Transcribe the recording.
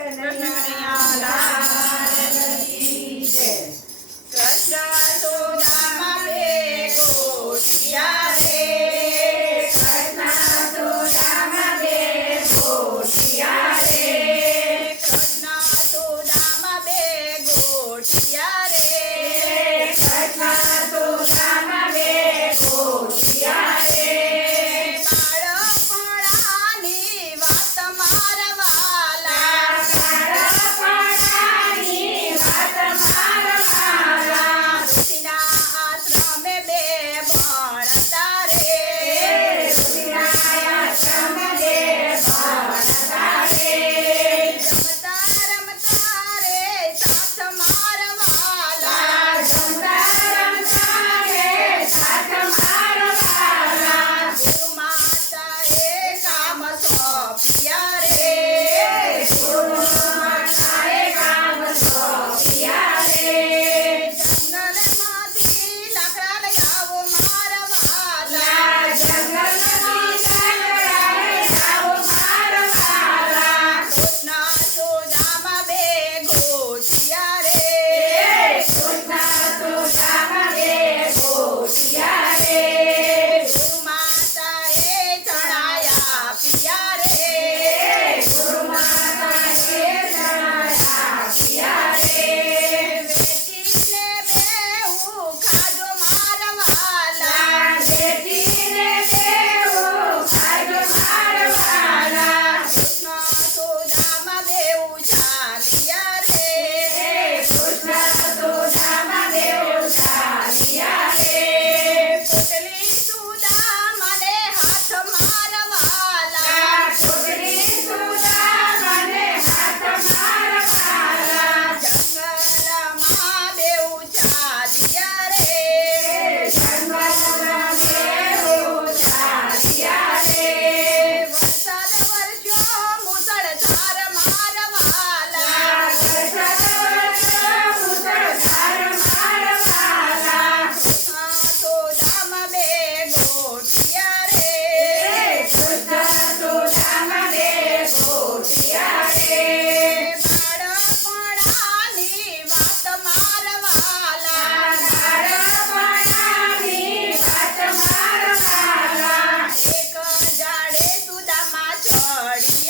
કનૈયા લાલ કી જય. કૃષ્ણ સુદામા બે ગોઠિયા રે, કૃષ્ણ સુદામા બે ગોઠિયા રે, કૃષ્ણ સુદામા બે ગોઠિયા રે, કૃષ્ણ સુદામા બે ગોઠિયા રે. બાળપણાની વાત મારવાલા, બાળપણાની વાત મારવાલા, ઋષિના આશ્રમે બે ભણતા રે, ઋષિના આશ્રમે બે ભણતા રે. રમતા રમતા રે સાથ મારવાલા, રમતા રમતા રે સાથ મારવાલા, ગુરુ માતાએ કામ સોંપ્યા રે, ગુરુ માતાએ કામ સોંપ્યા રે. જંગલમાંથી લાકડા લઈ આવો મારવાલા, જંગલમાંથી લાકડા લઈ આવો મારવાલા, કૃષ્ણ સુદામા બે ગોઠિયા રે, કૃષ્ણ સુદામા બે ગોઠિયા રે. ગુરુ માતાએ ચણાયા પિયા રે, ગુરુ માતાએ ચણાયા પિયા રે. બેટીને બેઉ ખાજો મારવાલા, બેટીને બેઉ ખાજો મારવાલા, કૃષ્ણ સુદામા બેઉ ચાલ્યા રે, કૃષ્ણ સુદામા બેઉ ચાલ્યા રે. પોટલી સુદામાને હાથ મારવાલા, પોટલી સુદામાને હાથ મારવાલા, જંગલમાં બેઉ ચાલ્યા રે, જંગલમાં બેઉ ચાલ્યા રે. વરસાદ વરસ્યો મુસળધાર મારવાલા, વરસાદ વરસ્યો મુસળધાર મારવાલા, કૃષ્ણ સુદામા બે ગોઠિયા રે, કૃષ્ણ સુદામા બે ગોઠિયા રે. બાળપણાની વાત મારવાલા, બાળપણાની વાત મારવાલા, એક ઝાડે સુદામા ચડ્યા